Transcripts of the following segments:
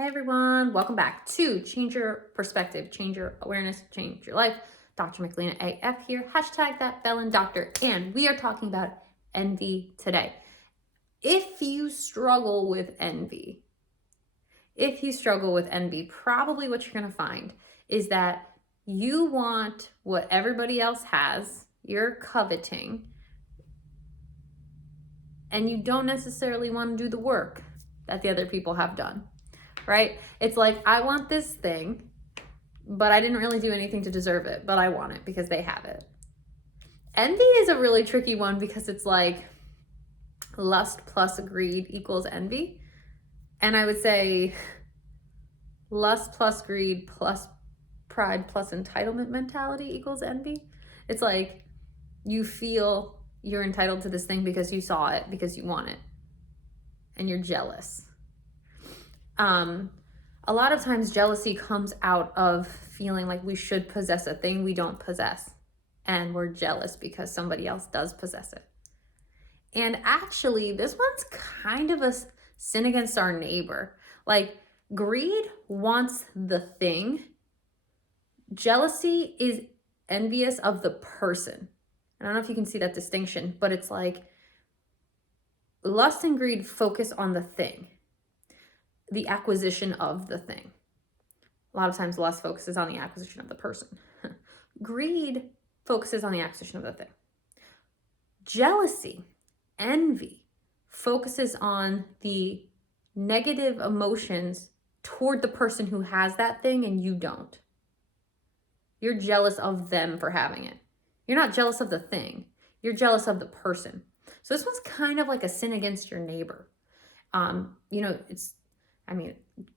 Hey everyone, welcome back to Change Your Perspective, Change Your Awareness, Change Your Life. Dr. Michelina AF here, hashtag that felon doctor, and we are talking about envy today. If you struggle with envy, probably what you're going to find is that you want what everybody else has, you're coveting, and you don't necessarily want to do the work that the other people have done. Right? It's like, I want this thing, but I didn't really do anything to deserve it, but I want it because they have it. Envy is a really tricky one because it's like lust plus greed equals envy. And I would say lust plus greed plus pride plus entitlement mentality equals envy. It's like you feel you're entitled to this thing because you saw it, because you want it, and you're jealous. A lot of times jealousy comes out of feeling like we should possess a thing we don't possess. And we're jealous because somebody else does possess it. And actually, this one's kind of a sin against our neighbor. Like, greed wants the thing. Jealousy is envious of the person. I don't know if you can see that distinction, but it's like lust and greed focus on the thing, the acquisition of the thing. A lot of times lust focuses on the acquisition of the person. Greed focuses on the acquisition of the thing. Jealousy, envy, focuses on the negative emotions toward the person who has that thing and you don't. You're jealous of them for having it. You're not jealous of the thing. You're jealous of the person. So this one's kind of like a sin against your neighbor.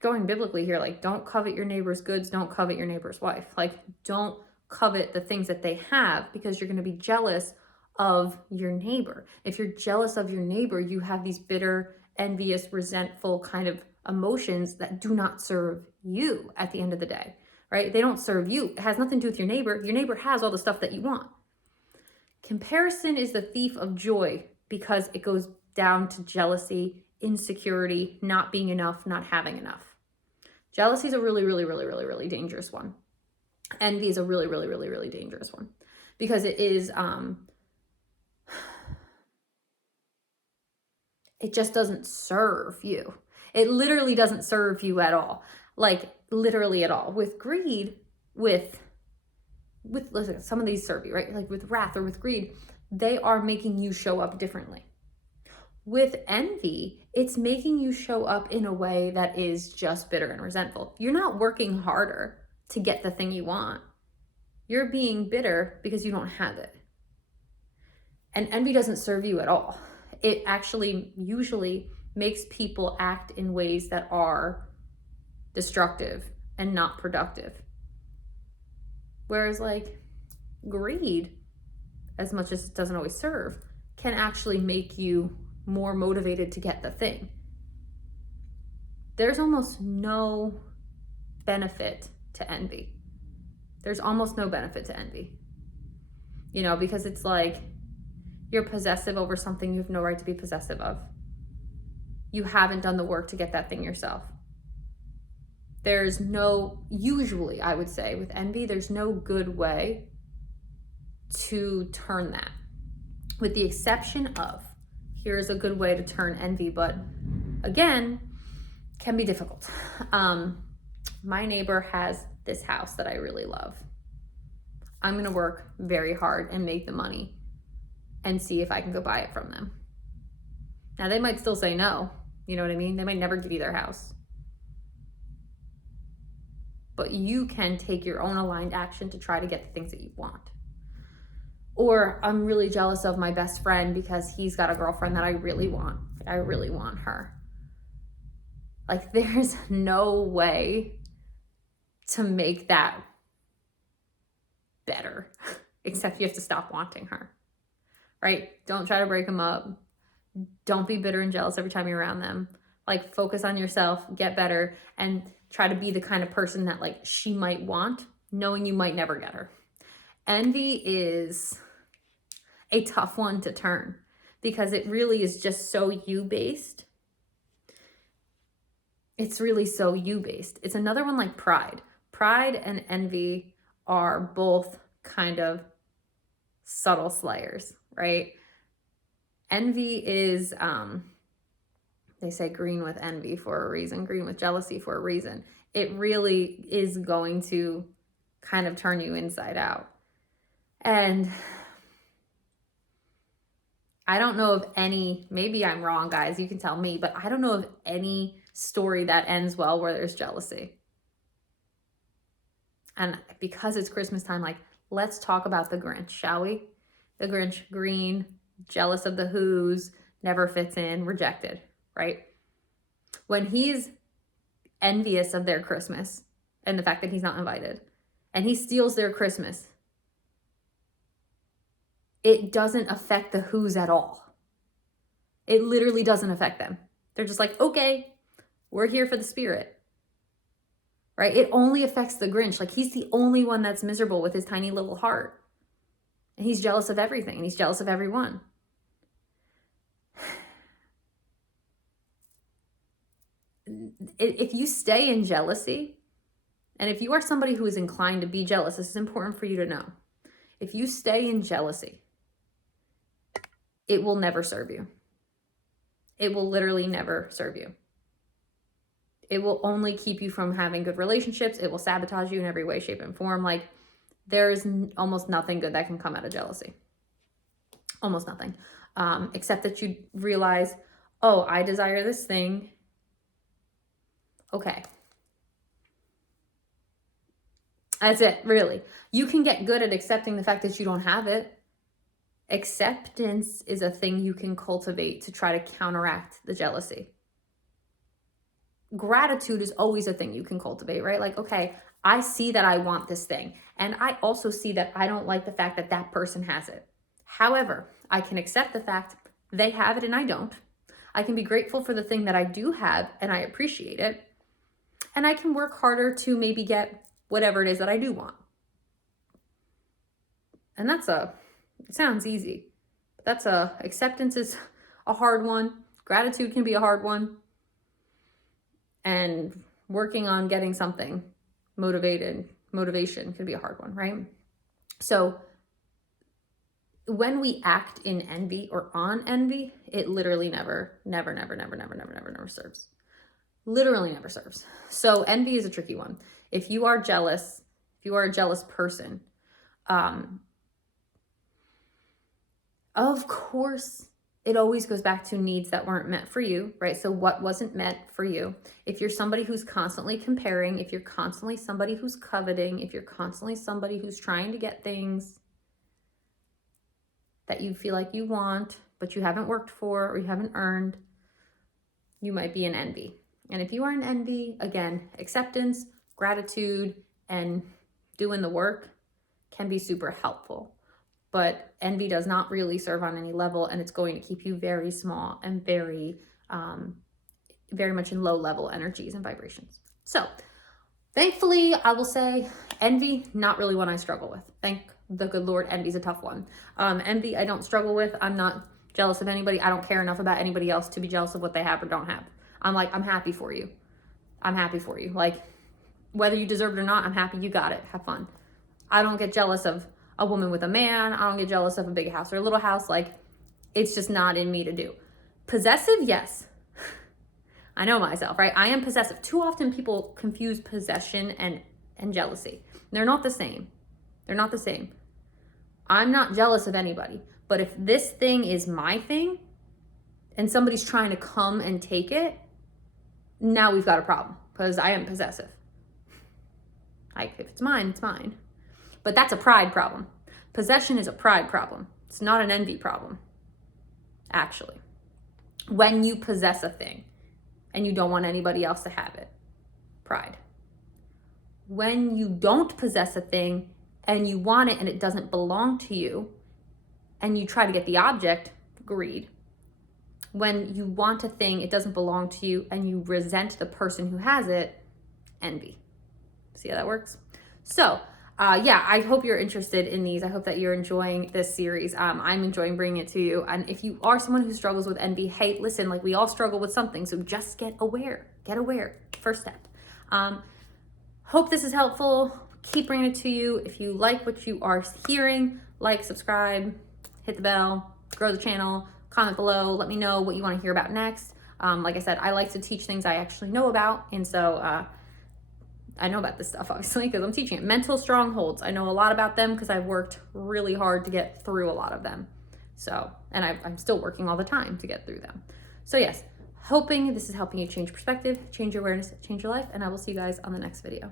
Going biblically here, like, don't covet your neighbor's goods, don't covet your neighbor's wife. Like, don't covet the things that they have because you're going to be jealous of your neighbor. If you're jealous of your neighbor, you have these bitter, envious, resentful kind of emotions that do not serve you at the end of the day, right? They don't serve you. It has nothing to do with your neighbor. Your neighbor has all the stuff that you want. Comparison is the thief of joy because it goes down to jealousy, insecurity, not being enough, not having enough. Jealousy is a really, really, really, really, really dangerous one. Envy is a really, really, really, really dangerous one because it is, it just doesn't serve you. It literally doesn't serve you at all. Like, literally at all. With greed, listen, some of these serve you, right? Like with wrath or with greed, they are making you show up differently. With envy, it's making you show up in a way that is just bitter and resentful. You're not working harder to get the thing you want. You're being bitter because you don't have it. And envy doesn't serve you at all. It actually usually makes people act in ways that are destructive and not productive. Whereas like greed, as much as it doesn't always serve, can actually make you more motivated to get the thing. There's almost no benefit to envy. There's almost no benefit to envy. Because it's like you're possessive over something you have no right to be possessive of. You haven't done the work to get that thing yourself. Usually I would say with envy, there's no good way to turn that. With the exception of, here's a good way to turn envy, but again, can be difficult. My neighbor has this house that I really love. I'm going to work very hard and make the money and see if I can go buy it from them. Now, they might still say no. You know what I mean? They might never give you their house. But you can take your own aligned action to try to get the things that you want. Or I'm really jealous of my best friend because he's got a girlfriend that I really want. I really want her. Like, there's no way to make that better, except you have to stop wanting her, right? Don't try to break them up. Don't be bitter and jealous every time you're around them. Like, focus on yourself, get better, and try to be the kind of person that like she might want, knowing you might never get her. Envy is a tough one to turn because it really is just so you-based. it's really so you-based. It's another one like pride. Pride and envy are both kind of subtle slayers, right? Envy is, they say green with envy for a reason, green with jealousy for a reason. It really is going to kind of turn you inside out. And I don't know of any, maybe I'm wrong, guys, you can tell me, but I don't know of any story that ends well where there's jealousy. And because it's Christmas time, like, let's talk about the Grinch, shall we? The Grinch, green, jealous of the Who's, never fits in, rejected, right? When he's envious of their Christmas and the fact that he's not invited, and he steals their Christmas, it doesn't affect the Who's at all. It literally doesn't affect them. They're just like, okay, we're here for the spirit, right? It only affects the Grinch. Like, he's the only one that's miserable with his tiny little heart. And he's jealous of everything, and he's jealous of everyone. If you stay in jealousy, and if you are somebody who is inclined to be jealous, this is important for you to know. If you stay in jealousy, it will never serve you. It will literally never serve you. It will only keep you from having good relationships. It will sabotage you in every way, shape, and form. Like, there's almost nothing good that can come out of jealousy. Almost nothing. Except that you realize, oh, I desire this thing. Okay. That's it, really. You can get good at accepting the fact that you don't have it. Acceptance is a thing you can cultivate to try to counteract the jealousy. Gratitude is always a thing you can cultivate, right? Like, okay, I see that I want this thing, and I also see that I don't like the fact that that person has it. However, I can accept the fact they have it and I don't. I can be grateful for the thing that I do have and I appreciate it. And I can work harder to maybe get whatever it is that I do want. And it sounds easy, but acceptance is a hard one. Gratitude can be a hard one. And working on getting something motivation can be a hard one, right? So when we act in envy or on envy, it literally never serves. Literally never serves. So envy is a tricky one. If you are jealous, if you are a jealous person, of course, it always goes back to needs that weren't met for you, right? So what wasn't met for you? If you're somebody who's constantly comparing, if you're constantly somebody who's coveting, if you're constantly somebody who's trying to get things that you feel like you want, but you haven't worked for or you haven't earned, you might be in envy. And if you are in envy, again, acceptance, gratitude, and doing the work can be super helpful. But envy does not really serve on any level, and it's going to keep you very small and very much in low level energies and vibrations. So thankfully, I will say envy, not really one I struggle with. Thank the good Lord, envy is a tough one. Envy, I don't struggle with. I'm not jealous of anybody. I don't care enough about anybody else to be jealous of what they have or don't have. I'm like, I'm happy for you. I'm happy for you. Like, whether you deserve it or not, I'm happy you got it. Have fun. I don't get jealous of a woman with a man. I don't get jealous of a big house or a little house. Like, it's just not in me to do. Possessive, yes. I know myself, right? I am possessive. Too often people confuse possession and jealousy. They're not the same. They're not the same. I'm not jealous of anybody. But if this thing is my thing and somebody's trying to come and take it, now we've got a problem because I am possessive. Like, if it's mine, it's mine. But that's a pride problem. Possession is a pride problem. It's not an envy problem, actually. When you possess a thing and you don't want anybody else to have it, pride. When you don't possess a thing and you want it and it doesn't belong to you and you try to get the object, greed. When you want a thing, it doesn't belong to you and you resent the person who has it, envy. See how that works? So, yeah, I hope you're interested in these. I hope that you're enjoying this series. I'm enjoying bringing it to you. And if you are someone who struggles with envy, hey, listen, like, we all struggle with something. So just get aware. Get aware. First step. Hope this is helpful. Keep bringing it to you. If you like what you are hearing, like, subscribe, hit the bell, grow the channel, comment below. Let me know what you want to hear about next. Like I said, I like to teach things I actually know about. And so I know about this stuff, obviously, because I'm teaching it. Mental strongholds. I know a lot about them because I've worked really hard to get through a lot of them. So, and I'm still working all the time to get through them. So yes, hoping this is helping you change perspective, change your awareness, change your life, and I will see you guys on the next video.